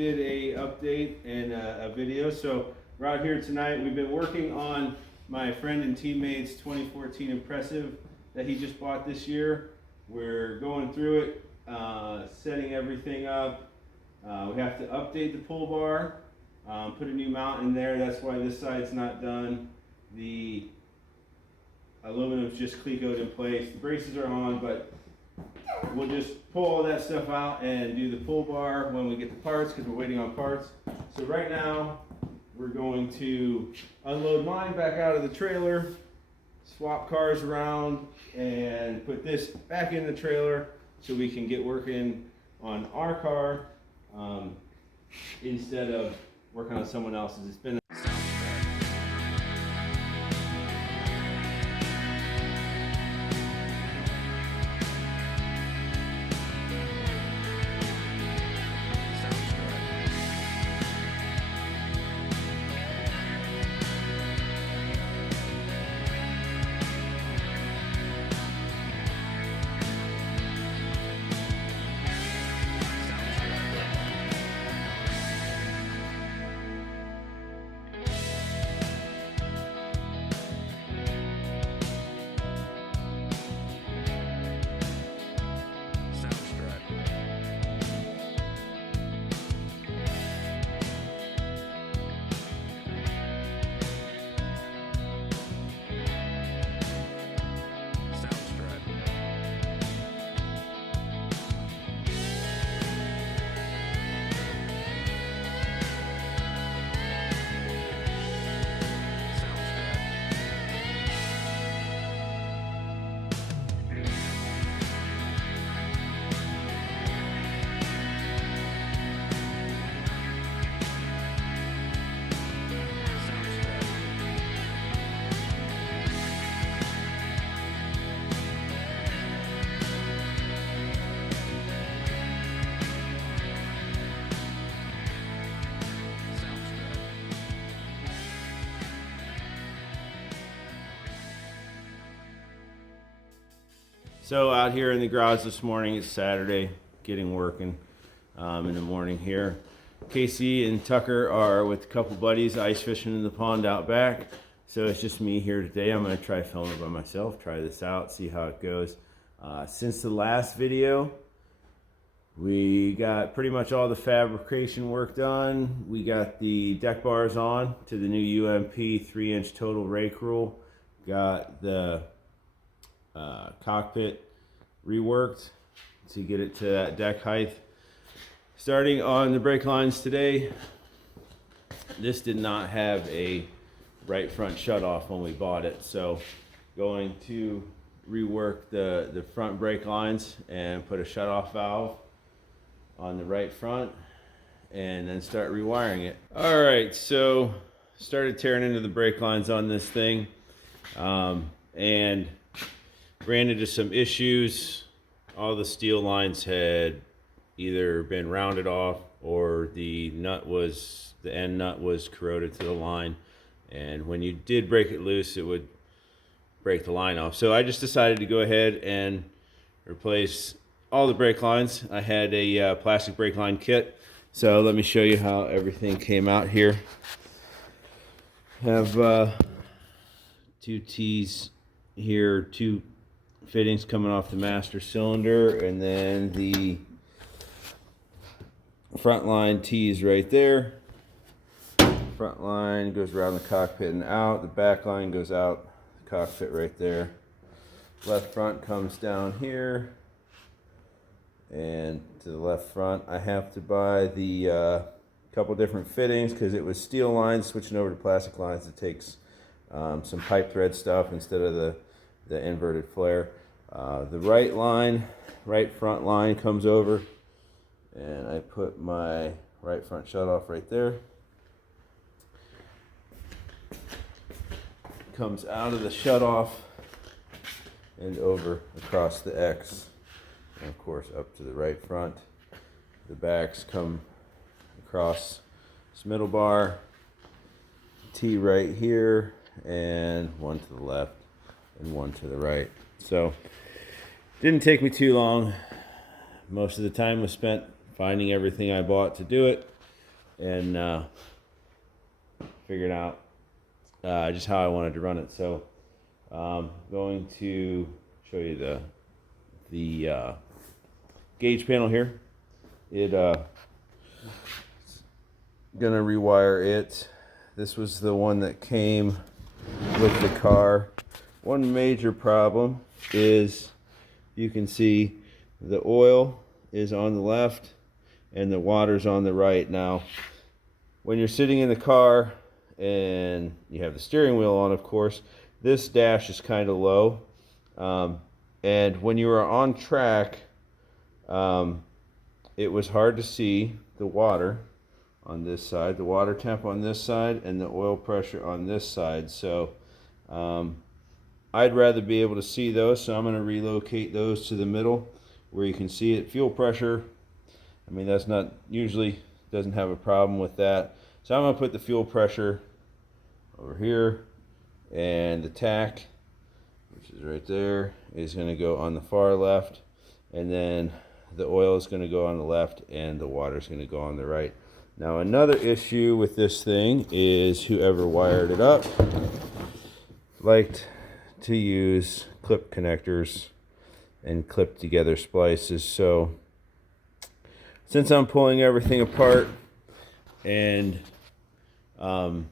did a update and a video. So we're out here tonight. We've been working on my friend and teammate's 2014 Impressive that he just bought this year. We're going through it, setting everything up. We have to update the pull bar, put a new mount in there. That's why this side's not done. The aluminum's just clecoed in place. The braces are on, but we'll just pull all that stuff out and do the pull bar when we get the parts, because we're waiting on parts. So right now we're going to unload mine back out of the trailer, swap cars around, and put this back in the trailer so we can get working on our car instead of working on someone else's. It's been So out here in the garage this morning, it's Saturday, getting working in the morning here. Casey and Tucker are with a couple buddies ice fishing in the pond out back. So it's just me here today. I'm gonna try filming by myself, try this out, see how it goes. Since the last video, we got pretty much all the fabrication work done. We got the deck bars on to the new UMP 3-inch total rake rule. Got the cockpit reworked to get it to that deck height. Starting on the brake lines today, this did not have a right front shutoff when we bought it, so going to rework the front brake lines and put a shutoff valve on the right front and then start rewiring it. All right, so started tearing into the brake lines on this thing and ran into some issues. All the steel lines had either been rounded off or the end nut was corroded to the line, and when you did break it loose it would break the line off. So I just decided to go ahead and replace all the brake lines. I had a plastic brake line kit, so let me show you how everything came out here. Have two T's here, two fittings coming off the master cylinder, and then the front line T's right there. Front line goes around the cockpit and out. The back line goes out the cockpit right there. Left front comes down here and to the left front. I have to buy the couple different fittings because it was steel lines. Switching over to plastic lines, it takes some pipe thread stuff instead of the inverted flare. The right front line comes over, and I put my right front shutoff right there. Comes out of the shutoff and over across the X, and of course up to the right front. The backs come across this middle bar, T right here, and one to the left and one to the right. So didn't take me too long. Most of the time was spent finding everything I bought to do it. and figuring out just how I wanted to run it. So going to show you the gauge panel here. Gonna rewire it. This was the one that came with the car. One major problem is you can see the oil is on the left and the water's on the right. Now, when you're sitting in the car and you have the steering wheel on, of course, this dash is kind of low. And when you are on track, it was hard to see the water on this side, the water temp on this side, and the oil pressure on this side. So I'd rather be able to see those, so I'm going to relocate those to the middle where you can see it. Fuel pressure, I mean, that's not usually, doesn't have a problem with that. So I'm going to put the fuel pressure over here, and the tach, which is right there, is going to go on the far left, and then the oil is going to go on the left and the water is going to go on the right. Now, another issue with this thing is whoever wired it up liked to use clip connectors and clip together splices. So since I'm pulling everything apart and rewiring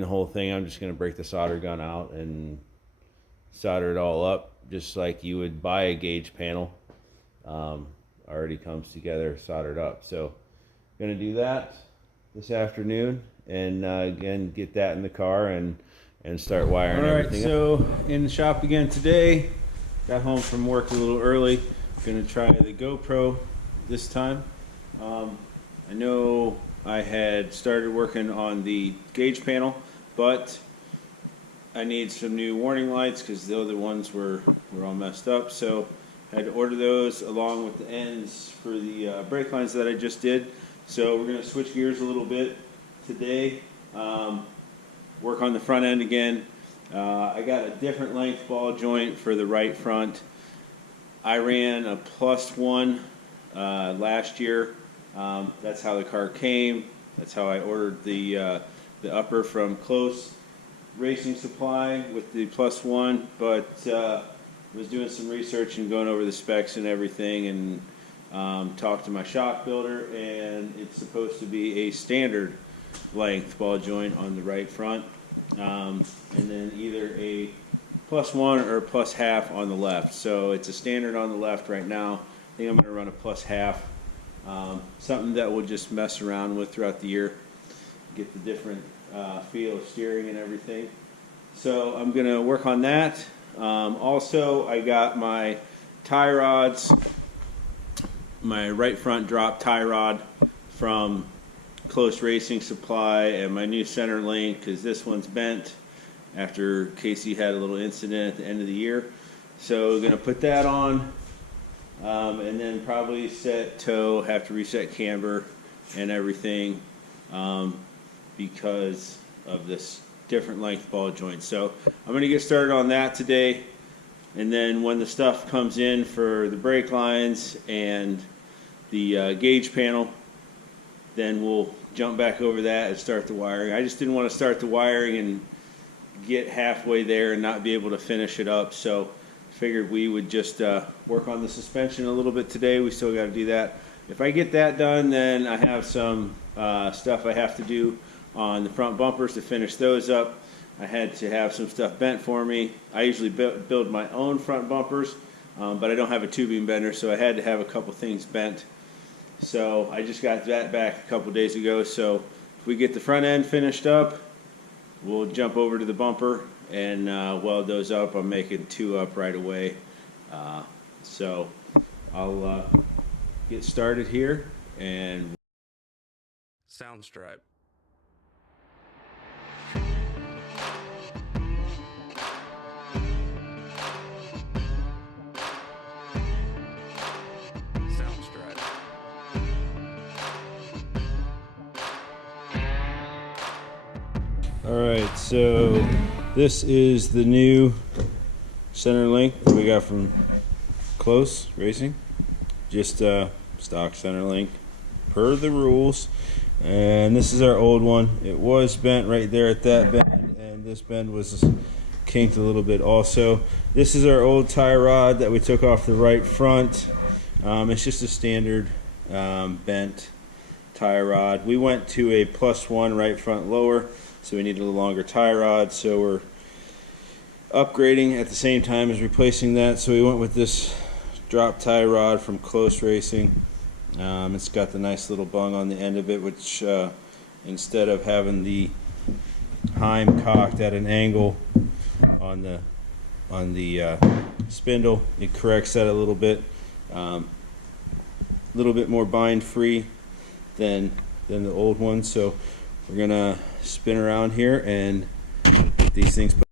the whole thing, I'm just going to break the solder gun out and solder it all up just like you would buy a gauge panel. Already comes together soldered up. So I'm going to do that this afternoon, and again get that in the car and start wiring everything. All right, so in the shop again today. Got home from work a little early. Going to try the GoPro this time. I know I had started working on the gauge panel, but I need some new warning lights because the other ones were all messed up. So I had to order those along with the ends for the brake lines that I just did. So we're going to switch gears a little bit today. Work on the front end again. I got a different length ball joint for the right front. I ran a +1 last year. That's how the car came. That's how I ordered the upper from Close Racing Supply with the +1. But was doing some research and going over the specs and everything, and talked to my shock builder, and it's supposed to be a standard length ball joint on the right front, and then either a +1 or a +1/2 on the left. So it's a standard on the left right now. I think I'm going to run a +1/2, something that we'll just mess around with throughout the year, get the different feel of steering and everything. So I'm going to work on that. Also, I got my tie rods, my right front drop tie rod from Close Racing Supply, and my new center link, because this one's bent after Casey had a little incident at the end of the year. So we're going to put that on, and then probably set toe, have to reset camber and everything because of this different length ball joint. So I'm going to get started on that today, and then when the stuff comes in for the brake lines and the gauge panel, then we'll jump back over that and start the wiring. I just didn't want to start the wiring and get halfway there and not be able to finish it up, so figured we would just work on the suspension a little bit today. We still got to do that. If I get that done, then I have some stuff I have to do on the front bumpers to finish those up. I had to have some stuff bent for me. I usually build my own front bumpers, but I don't have a tubing bender, so I had to have a couple things bent. So I just got that back a couple days ago. So if we get the front end finished up, we'll jump over to the bumper and weld those up. I'm making 2 up right away. So I'll get started here and Soundstripe. All right, so this is the new center link that we got from Close Racing. Just stock center link, per the rules. And this is our old one. It was bent right there at that bend, and this bend was kinked a little bit also. This is our old tie rod that we took off the right front. It's just a standard bent tie rod. We went to a +1 right front lower, so we needed a longer tie rod, so we're upgrading at the same time as replacing that. So we went with this drop tie rod from Close Racing. It's got the nice little bung on the end of it, which instead of having the heim cocked at an angle on the spindle, it corrects that a little bit. Little bit more bind free than the old one. So we're gonna spin around here and get these things put.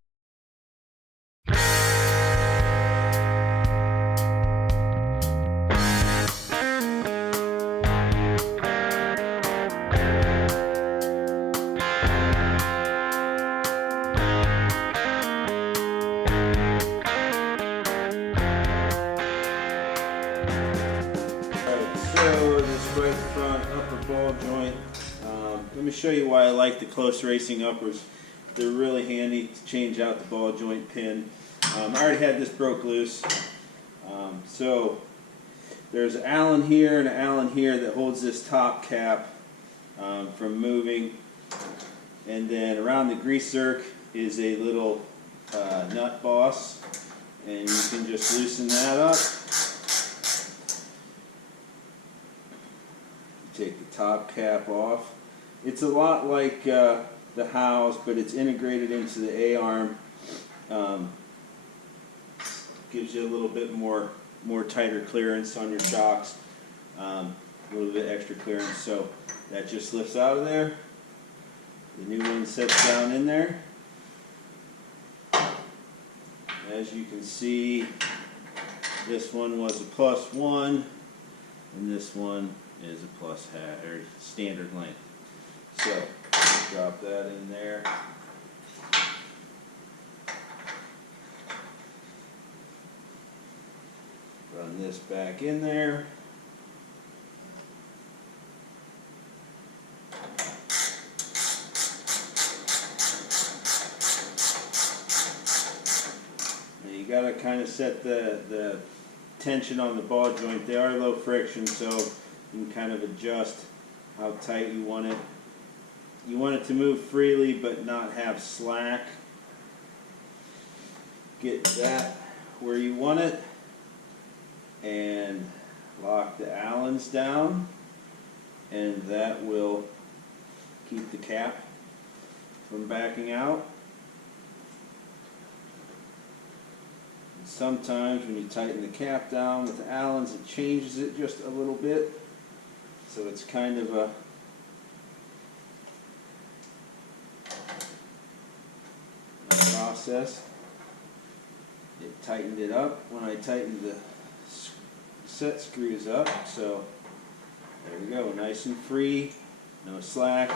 So this right front upper ball joint, let me show you why I like the Close Racing uppers. They're really handy to change out the ball joint pin. I already had this broke loose. So there's an Allen here and an Allen here that holds this top cap from moving. And then around the grease zerk is a little nut boss, and you can just loosen that up. Take the top cap off. It's a lot like the Howes, but it's integrated into the A-arm. Gives you a little bit more tighter clearance on your shocks. A little bit extra clearance, so that just lifts out of there. The new one sets down in there. As you can see, this one was a +1, and this one is a +half or standard length. So drop that in there. Run this back in there. Now you got to kind of set the tension on the ball joint. They are low friction, so you can kind of adjust how tight you want it. You want it to move freely but not have slack. Get that where you want it and lock the Allens down, and that will keep the cap from backing out. And sometimes when you tighten the cap down with the Allens, it changes it just a little bit. So it's kind of a process. It tightened it up when I tightened the set screws up. So there we go, nice and free, no slack.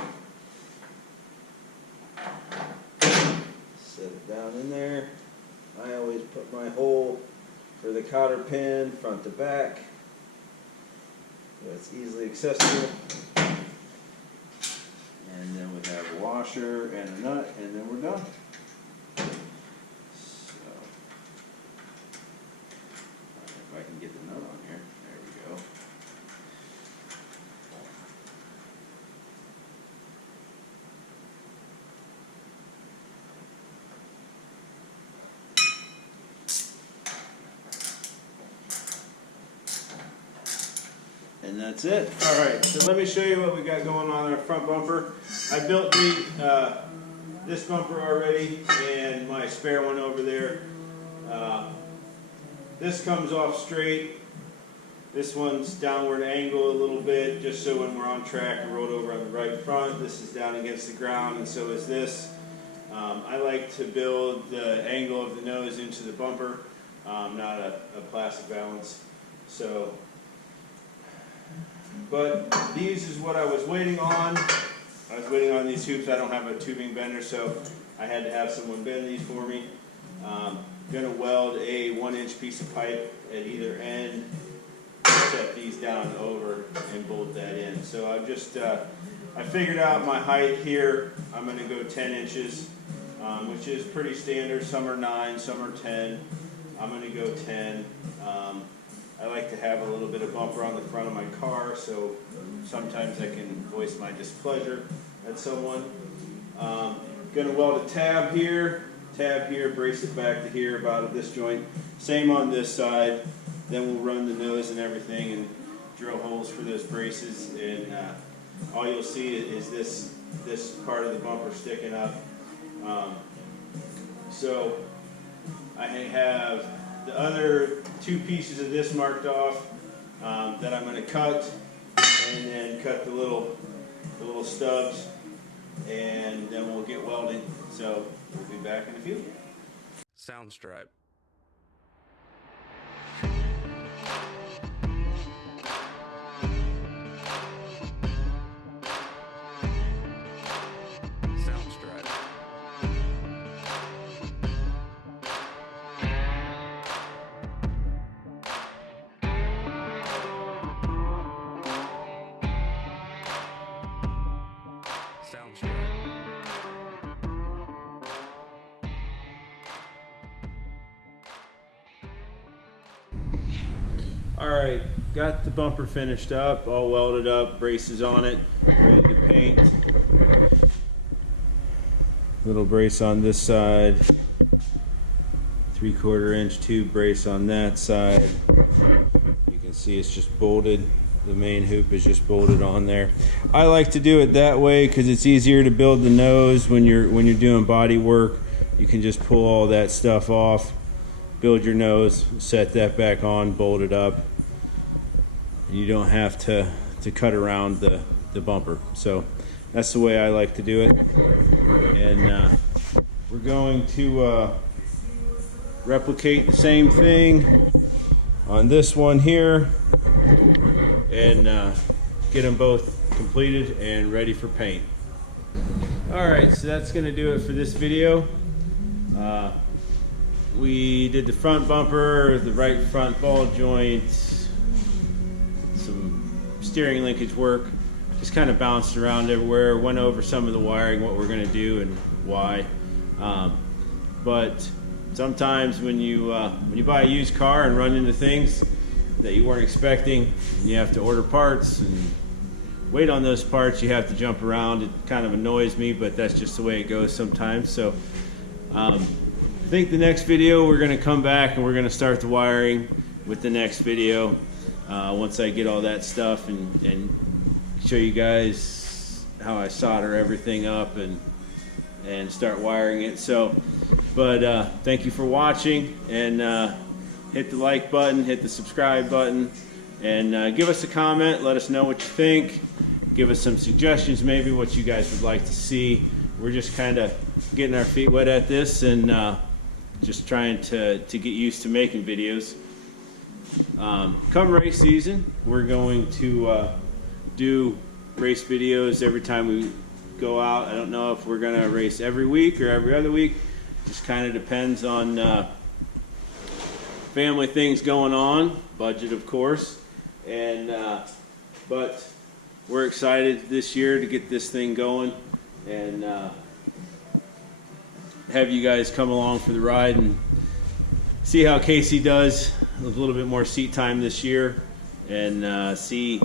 Set it down in there. I always put my hole for the cotter pin front to back. It's easily accessible. And then we have a washer and a nut, and then we're done. So, if I can get the nut on here, there we go. And that's it. Alright, so let me show you what we got going on our front bumper. I built this bumper already and my spare one over there. This comes off straight. This one's downward angle a little bit, just so when we're on track and rolled over on the right front, this is down against the ground, and so is this. I like to build the angle of the nose into the bumper, not a plastic balance. So, but these is what I was waiting on. I was waiting on these hoops. I don't have a tubing bender, so I had to have someone bend these for me. Gonna weld a 1-inch piece of pipe at either end, set these down over, and bolt that in. So So I've just, I figured out my height here. I'm going to go 10 inches, which is pretty standard. Some are 9, some are 10. I'm going to go 10. I like to have a little bit of bumper on the front of my car, so sometimes I can voice my displeasure at someone. Going to weld a tab here, brace it back to here, about at this joint. Same on this side. Then we'll run the nose and everything and drill holes for those braces, and all you'll see is this part of the bumper sticking up. So I have the other 2 pieces of this marked off that I'm going to cut, and then cut the little stubs, and then we'll get welding. So we'll be back in a few. Soundstripe. Soundstripe. Soundstripe. Alright, got the bumper finished up, all welded up, braces on it, ready to paint. Little brace on this side, 3/4 inch tube brace on that side. You can see it's just bolted. The main hoop is just bolted on there. I like to do it that way because it's easier to build the nose when you're doing body work. You can just pull all that stuff off, build your nose, set that back on, bolt it up. You don't have to cut around the bumper. So that's the way I like to do it. And we're going to replicate the same thing on this one here, and get them both completed and ready for paint. Alright, so that's going to do it for this video. We did the front bumper, the right front ball joint, some steering linkage work, just kind of bounced around everywhere, went over some of the wiring, what we're going to do and why. But sometimes when you buy a used car and run into things that you weren't expecting, and you have to order parts and wait on those parts, you have to jump around. It kind of annoys me, but that's just the way it goes sometimes. So I think the next video we're going to come back and we're going to start the wiring with the next video once I get all that stuff and show you guys how I solder everything up and start wiring it. So, but thank you for watching, and hit the like button, hit the subscribe button, and give us a comment. Let us know what you think. Give us some suggestions, maybe what you guys would like to see. We're just kind of getting our feet wet at this, and just trying to get used to making videos. Come race season, we're going to do race videos every time we go out. I don't know if we're going to race every week or every other week. Just kind of depends on family things going on, budget of course, and but we're excited this year to get this thing going and have you guys come along for the ride and see how Casey does with a little bit more seat time this year, and see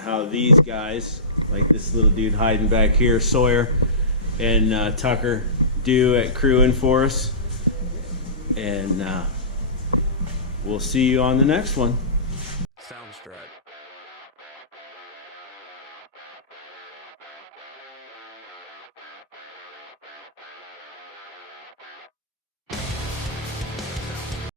how these guys, like this little dude hiding back here, Sawyer, and Tucker, do at crewing for us. And we'll see you on the next one.